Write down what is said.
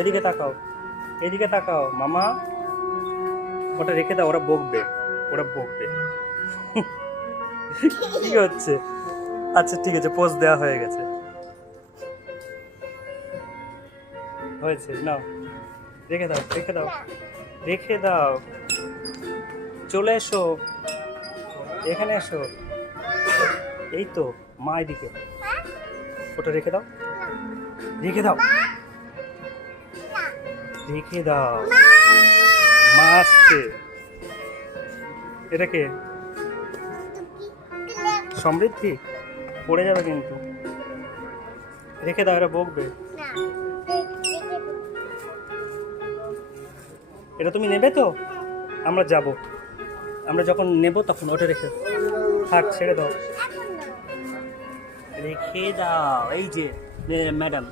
এদিকে তাকাও, এদিকে তাকাও মামা। ওটা রেখে দাও, ওরা বকবে, ওরা বকবে। কি হচ্ছে? আচ্ছা ঠিক আছে, পোজ দেওয়া হয়ে গেছে, হয়েছে নাও, রেখে দাও, রেখে দাও, রেখে দাও। চলে এসো, এখানে এসো। এই তো মা এদিকে, ওটা রেখে দাও, রেখে দাও, রেখে দাও। মা আসছে। এটা কে? সমৃদ্ধি, পড়ে যাবে কিন্তু, রেখে দাও, এরা বকবে। এটা তুমি নেবে তো? আমরা যাব, আমরা যখন নেব তখন ওটা রেখে থাক, ছেড়ে দাও, রেখে দাও। এই যে ম্যাডাম।